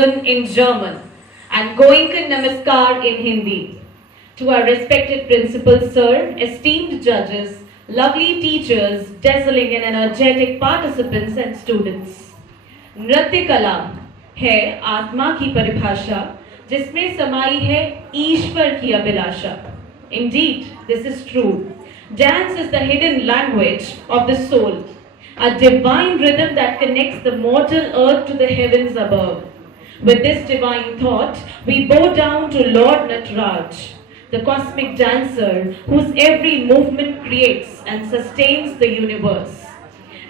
Pavan in German and Goenka Namaskar in Hindi. To our respected principal sir, esteemed judges, lovely teachers, dazzling and energetic participants and students. नृत्य कला है आत्मा की परिभाषा जिसमें समाई है ईश्वर की अभिलाषा. Indeed, this is true. Dance is the hidden language of the soul, a divine rhythm that connects the mortal earth to the heavens above. With this divine thought, we bow down to Lord Nataraj, the cosmic dancer whose every movement creates and sustains the universe.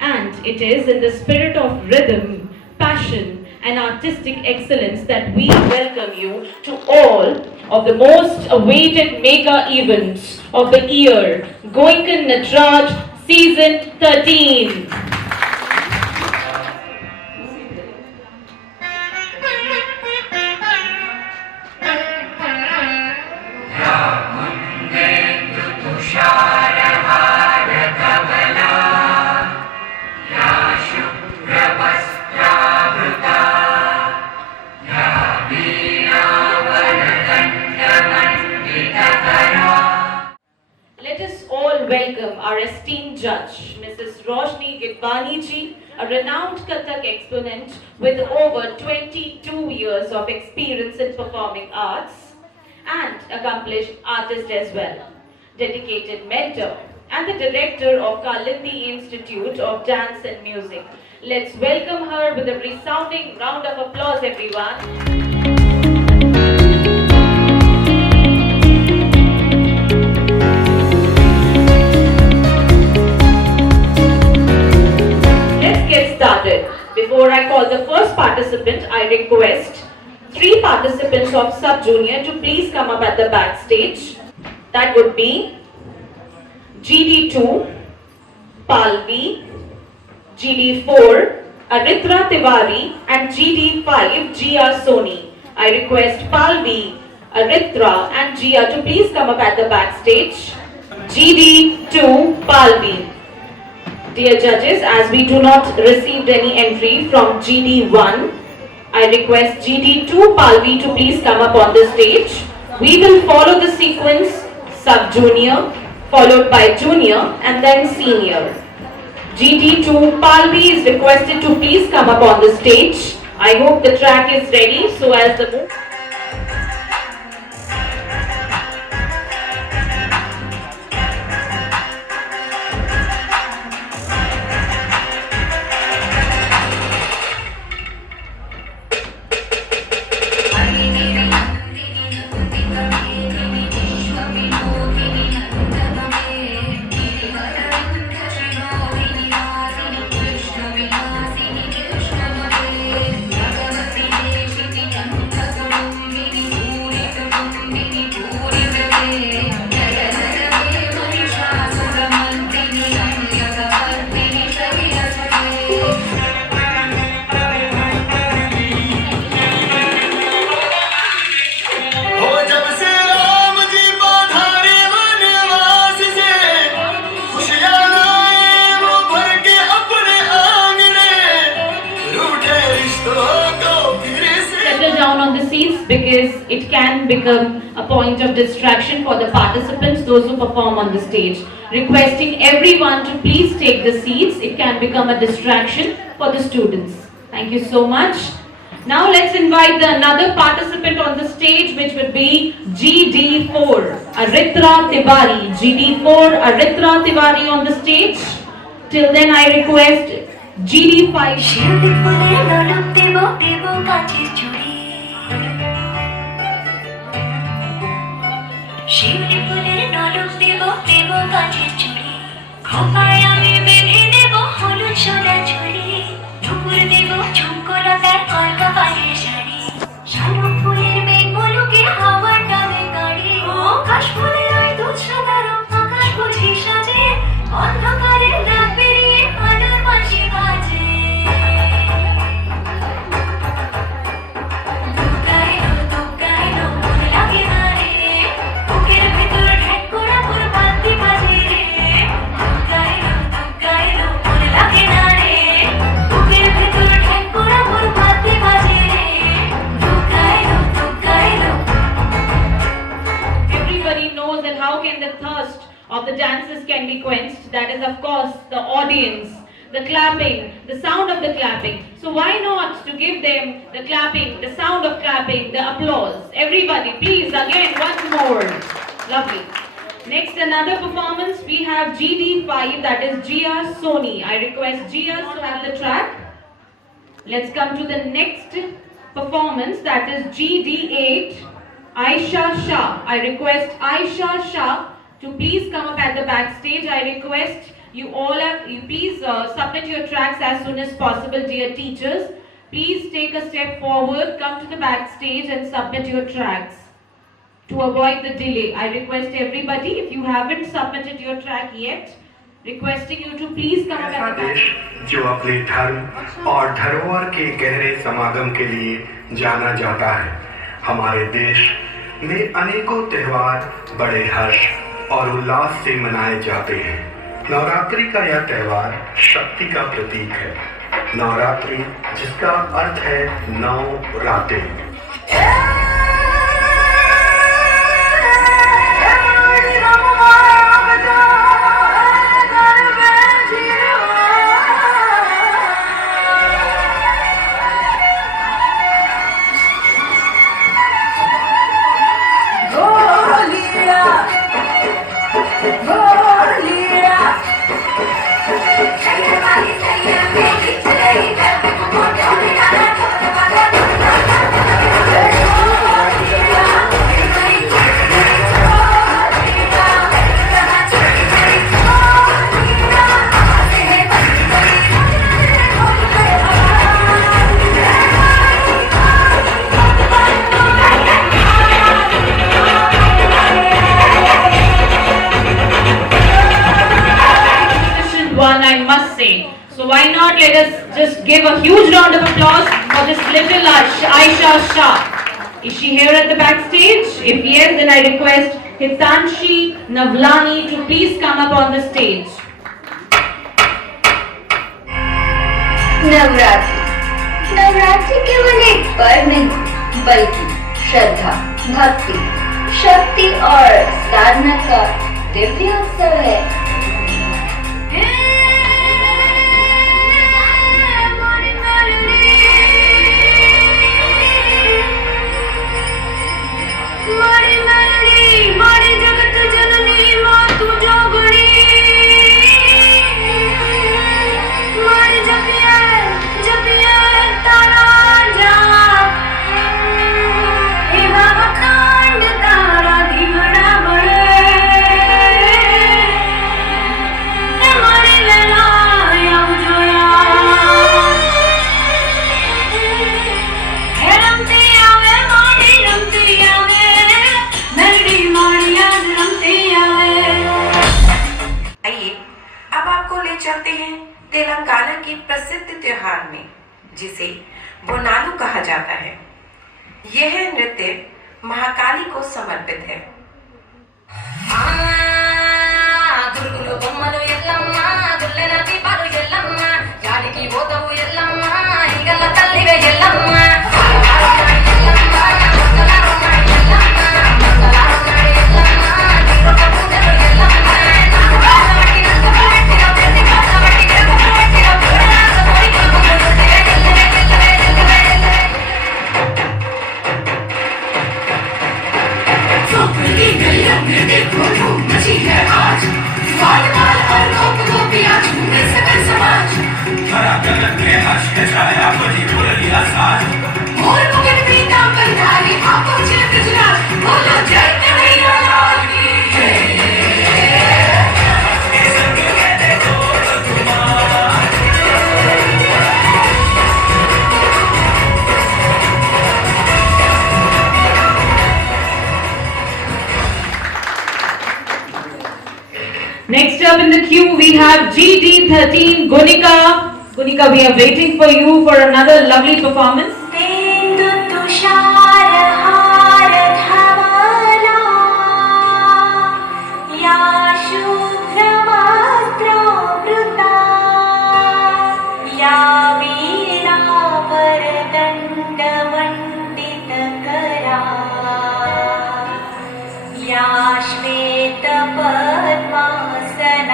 And it is in the spirit of rhythm, passion, and artistic excellence that we welcome you to all of the most awaited mega events of the year, Goenka Nataraj Season 13. Let us all welcome our esteemed judge, Mrs. Roshni Gidwani ji, a renowned Kathak exponent with over 22 years of experience in performing arts and accomplished artist as well, dedicated mentor and the director of Kalindi Institute of Dance and Music. Let's welcome her with a resounding round of applause, everyone. Before I call the first participant, I request 3 participants of Sub-Junior to please come up at the backstage. That would be GD2, Palvi, GD4, Aritra Tiwari and GD5, Jia Soni. I request Palvi, Aritra and Jia to please come up at the backstage. GD2, Palvi. Dear judges, as we do not receive any entry from GD1, I request GD2 Palvi to please come up on the stage. We will follow the sequence sub-junior, followed by junior and then senior. GD2 Palvi is requested to please come up on the stage. I hope the track is ready so as the move. Because it can become a point of distraction for the participants, those who perform on the stage. Requesting everyone to please take the seats. It can become a distraction for the students. Thank you so much. Now let's invite another participant on the stage, which would be GD4, Aritra Tiwari. GD4, Aritra Tiwari on the stage. Till then I request GD5. শিউলি ফুলের নলক দেব দেব কাঠের চুড়ি খোপায় আমি বেঁধে দেব হলুদ সোনা ঝুড়ি নুপুর দেব ঝুমকোলতার কলকা পাড়ের শাড়ি শালুক ফুলের মেঘ মলুকে হাওয়ার টানে গাড়ি ও কাশফুলের ওই দুধ সাদা রং আকাশ বুঝি সাজে অন্ধকারে রাত পেরিয়ে আলোর বাঁশি বাজে can be quenched. That is, of course, the audience, the clapping, the sound of the clapping. So why not to give them the clapping, the sound of clapping, the applause. Everybody, please, again, once more. Lovely. Next, another performance, we have GD5, that is Gia Soni. I request Gia to have the track. Let's come to the next performance, that is GD8, Aisha Shah. I request Aisha Shah to please come up at the backstage. I request you please submit your tracks as soon as possible, dear teachers. Please take a step forward, come to the backstage and submit your tracks. To avoid the delay, I request everybody, if you haven't submitted your track yet, requesting you to please come up at the backstage. जो अपने धर्म और धरोहर के गहरे समागम के लिए जाना जाता है। हमारे देश में अनेकों त्योहार बड़े हर्ष और उल्लास से मनाए जाते हैं। नवरात्रि का यह त्योहार शक्ति का प्रतीक है। नवरात्रि जिसका अर्थ है 9 रातें। So why not let us just give a huge round of applause for this little Aisha Shah. Is she here at the backstage? If yes, then I request Hitanshi Navlani to please come up on the stage. Navratri केवल एक पर्व नहीं, बल्कि श्रद्धा, भक्ति, शक्ति और साधना का दिव्य उत्सव है। चलते हैं तेलंगाना के प्रसिद्ध त्योहार में, जिसे बोनालू कहा जाता है। यह नृत्य महाकाली को समर्पित है। Next up in the queue we have GD13 Gunika. Gunika, we are waiting for you for another lovely performance. श्वेत पद्मासन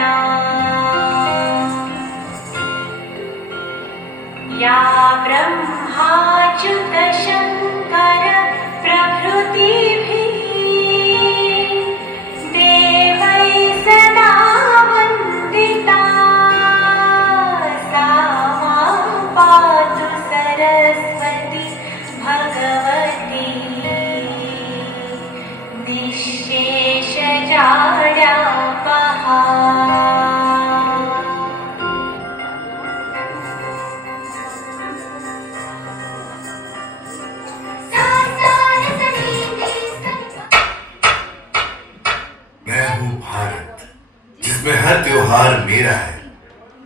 त्योहार मेरा है,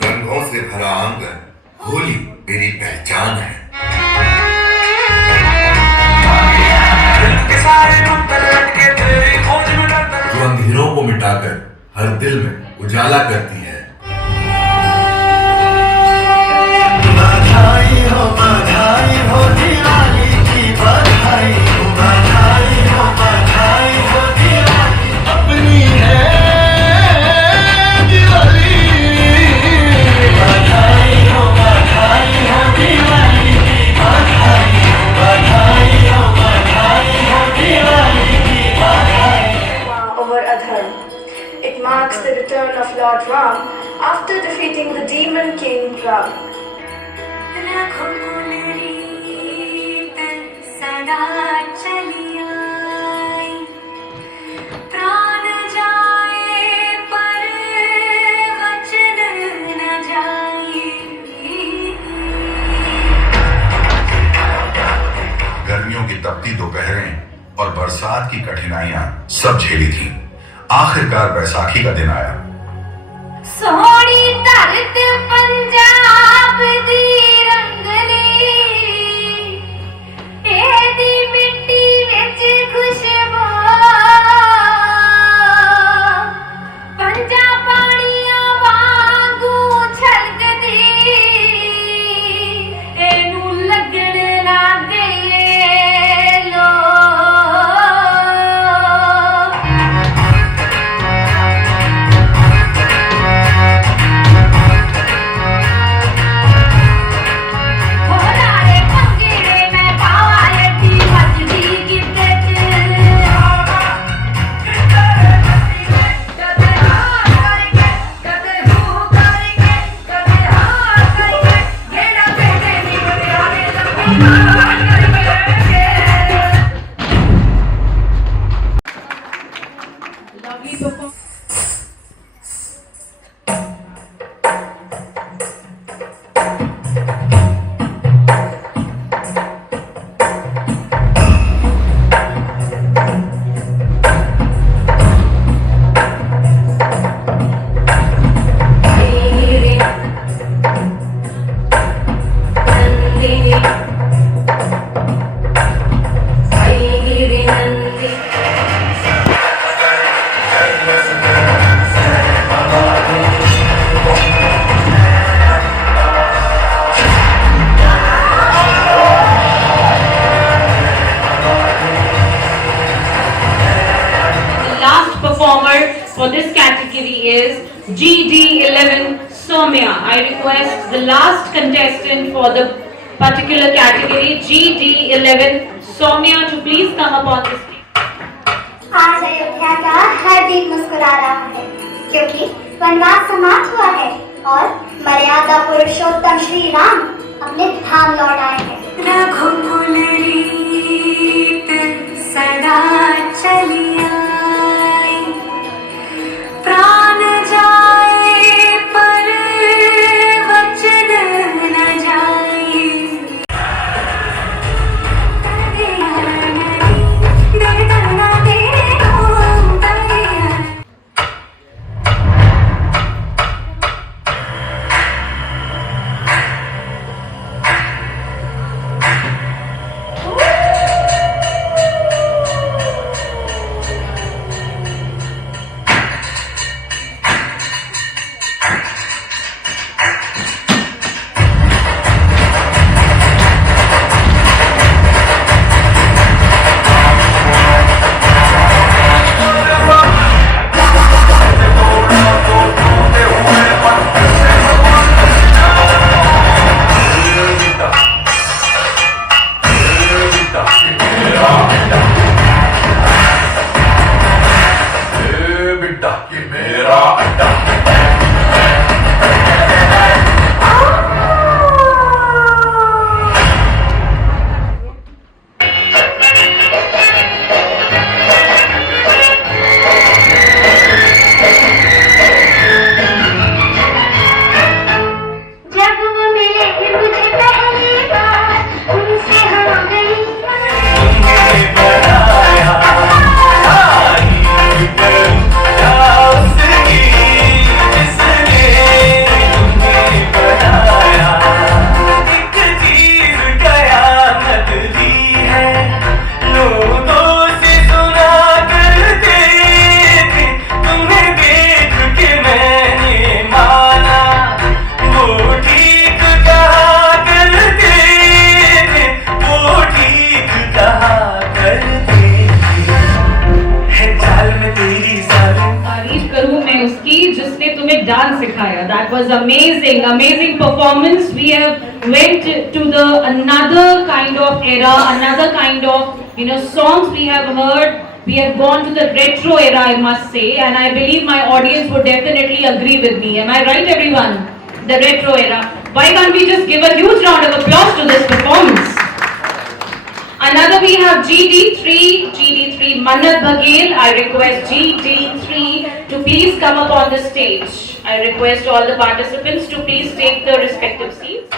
रंगों से भरा आंगन, होली मेरी पहचान है। जो अंधेरों को मिटाकर हर दिल में उजाला करती है। बधाई हो दिवाली की बधाई हो, बधाई हो दिवाली अपनी है दिवाली। बधाई हो दिवाली की बधाई हो, बधाई हो दिवाली की बधाई। Over Adharm. It marks the return of Lord Ram after defeating the demon king Ravan. गर्मियों की तपती दोपहरें और बरसात की कठिनाइयां सब झेली थी। आखिरकार बैसाखी का दिन आया। सोनी धरत पंजाब दी रंगली, एदी मिट्टी विच खुशबू, पंजा पानियां वांगू छलकदी, एनू लगण ना दईए लो। Lovely performance. Performer for this category is GD11 Soumya. I request the last contestant for the particular category, GD11 Soumya, to please come up on the stage. आज अयोध्या का हर दिल मुस्कुरा रहा है, क्योंकि वनवास समाप्त हुआ है और मर्यादा पुरुषोत्तम श्री राम अपने धाम लौट आए हैं। रघुकुल रीत सदा चली आई, प्राण जाए पर वचन न जाए। Woo! सिखाया. That was amazing, amazing performance. We have went to the another kind of era, another kind of songs we have heard. We have gone to the retro era, I must say, and I believe my audience would definitely agree with me. Am I right, everyone? The retro era. Why can't we just give a huge round of applause to this performance? Another we have GD3 Mannat Baghel. I request GD3 to please come up on the stage. I request all the participants to please take the respective seats.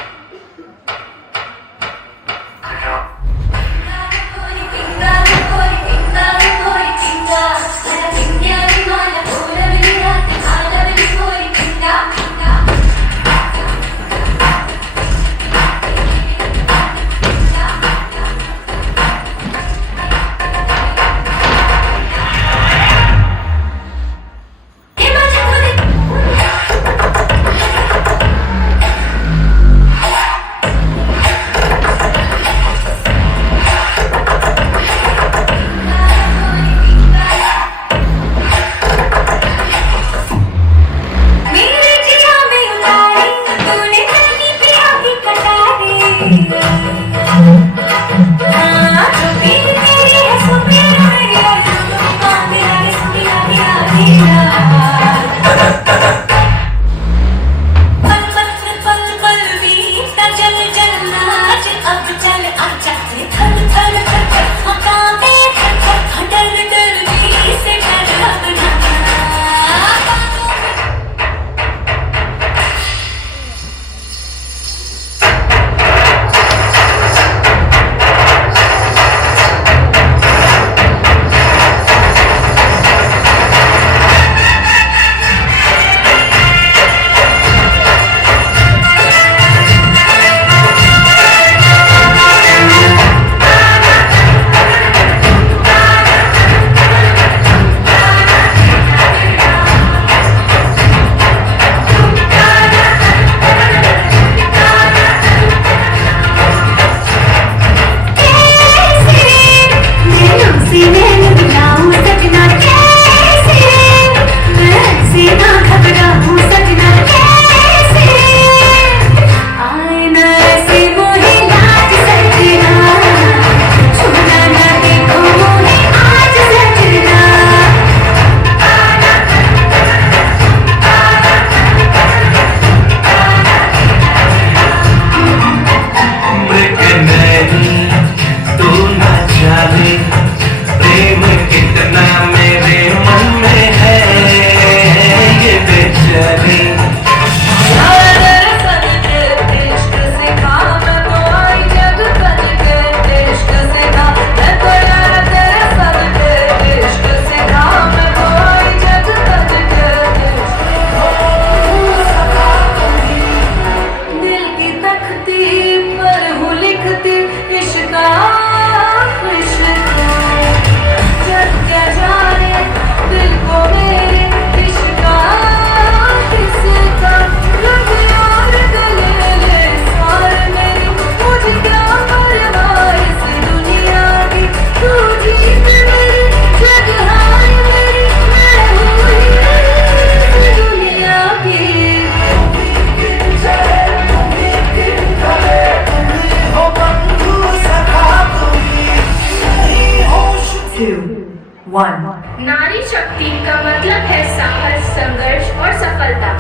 नारी शक्ति का मतलब है साहस, संघर्ष और सफलता।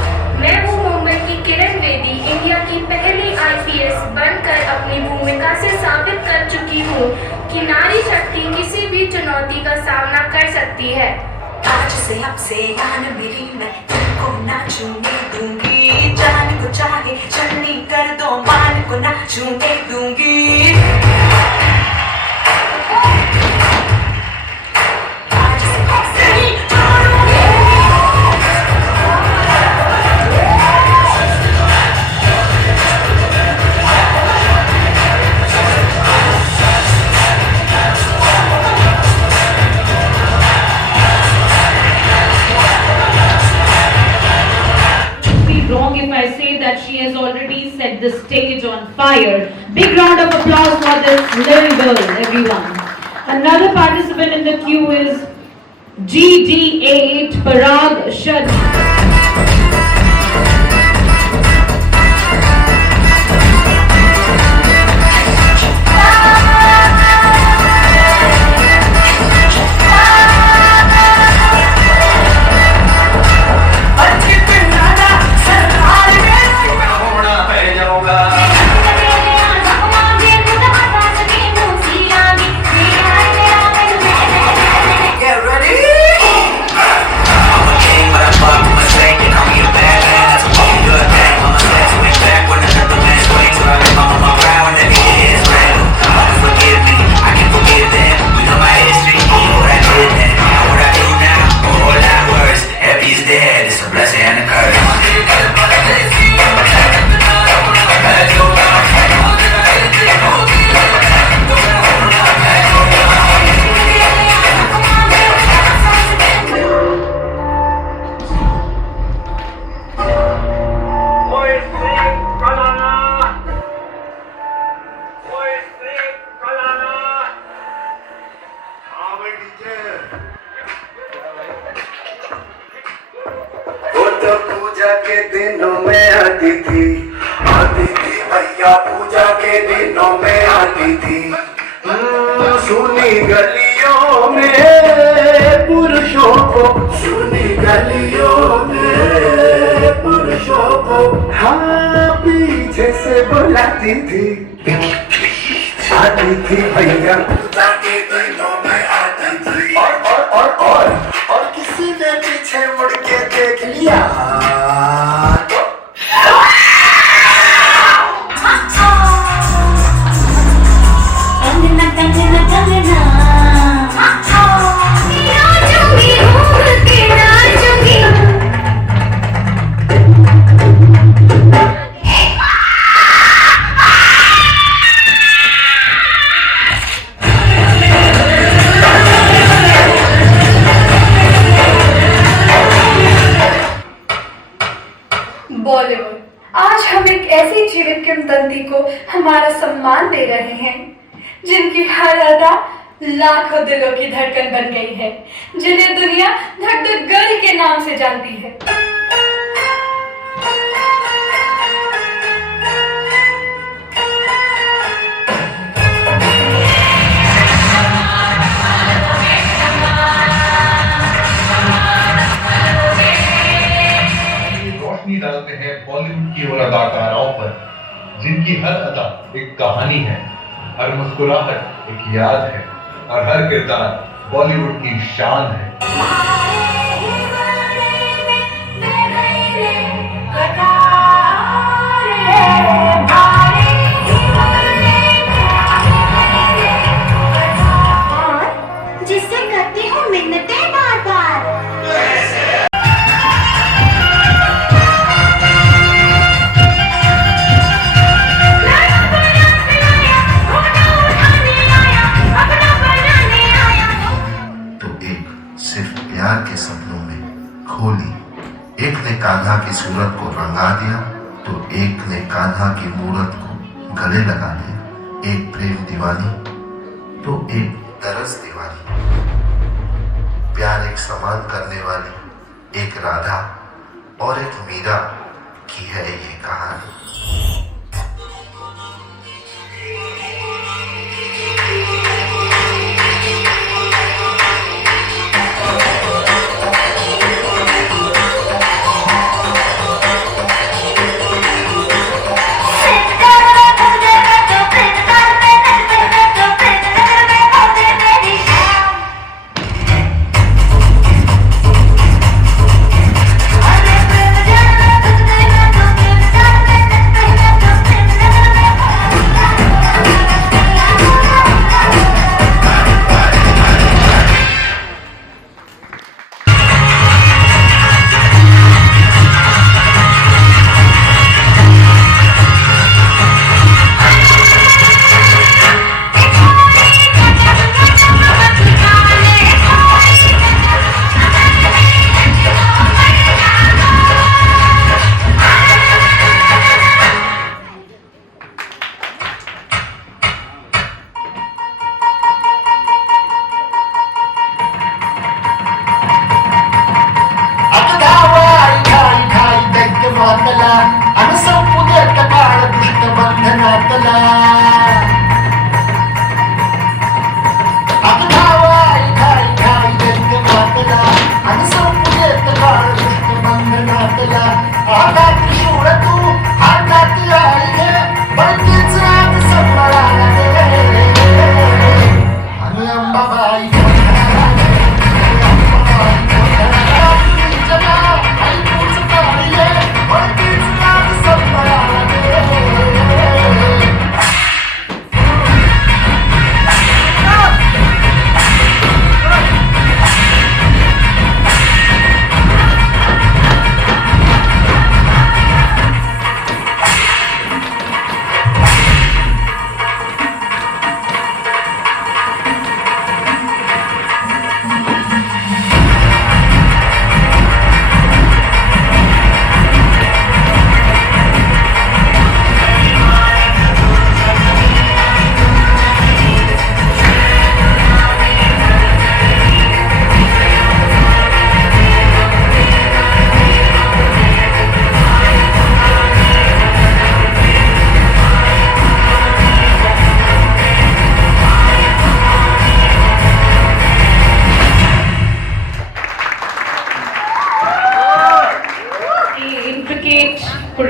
मैं हूँ मुंबई की किरण बेदी, इंडिया की पहली IPS बनकर अपनी भूमिका से साबित कर चुकी हूँ कि नारी शक्ति किसी भी चुनौती का सामना कर सकती है। आज से अब से आन मेरी, मैं तुमको ना छूने दूंगी। जान को चाहे चलनी कर दो, मान को ना छूने दूंगी। Wrong if I say that she has already set the stage on fire. Big round of applause for this little girl, everyone. Another participant in the queue is GD8 Parag Shad. Get ready. I'm a king, but I'm fuck with mistake, and I'm your bad man. That's a fucking good thing. I'm a sex swing back when another man swings. So I can bump my ride when that nigga is real. Forgive me, I can forgive them. We know my history, you know what I did then. Know what I do now, a whole lot worse. Happy is dead, it's a blessing and a curse. वो तो पूजा के दिनों में आती थी भैया, पूजा के दिनों में आती थी। सुनी गलियों में पुरुषों को, सुनी गलियों में पुरुषों को, हाँ पीछे से बुलाती थी, आती थी भैया, पूजा के दिनों में आती थी। और किसी ने पीछे मुड़ के देख लिया बॉलीवुड आज हम एक ऐसी जीवित किंवदंती को हमारा सम्मान दे रहे हैं जिनकी हर अदा लाखों दिलों की धड़कन बन गई है, जिन्हें दुनिया धक धक गर्ल के नाम से जानती है। रोशनी डालते हैं बॉलीवुड की उन अदाकाराओं पर जिनकी हर अदा एक कहानी है, हर मुस्कुराहट एक याद है और हर किरदार बॉलीवुड की शान है। जिससे करती हूँ मिन्नतें बार बार। सिर्फ प्यार के सपनों में खोली, एक ने कान्हा की सूरत को रंगा दिया तो एक ने कान्हा की मूरत को गले लगा दिया। एक प्रेम दीवानी तो एक तरस दीवानी, प्यार एक समान करने वाली एक राधा और एक मीरा की है ये कहानी।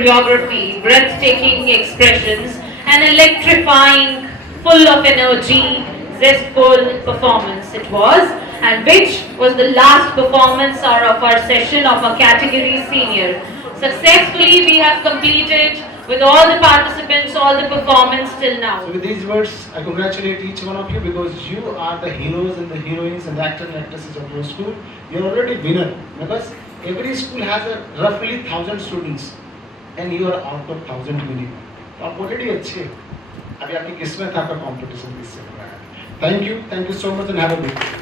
choreography, breathtaking expressions, and electrifying, full of energy, zestful performance it was, and which was the last performance of our session of our category senior. Successfully we have completed with all the participants, all the performance till now. So with these words, I congratulate each one of you because you are the heroes and the heroines and the actors and actresses of your school. You are already winner because every school has a roughly 1,000 students and you are out of 1,000 winning. तो आप already अच्छे हैं. अभी आपकी किस्मत आपका competition इससे हो रहा है. Thank you so much and have a good day.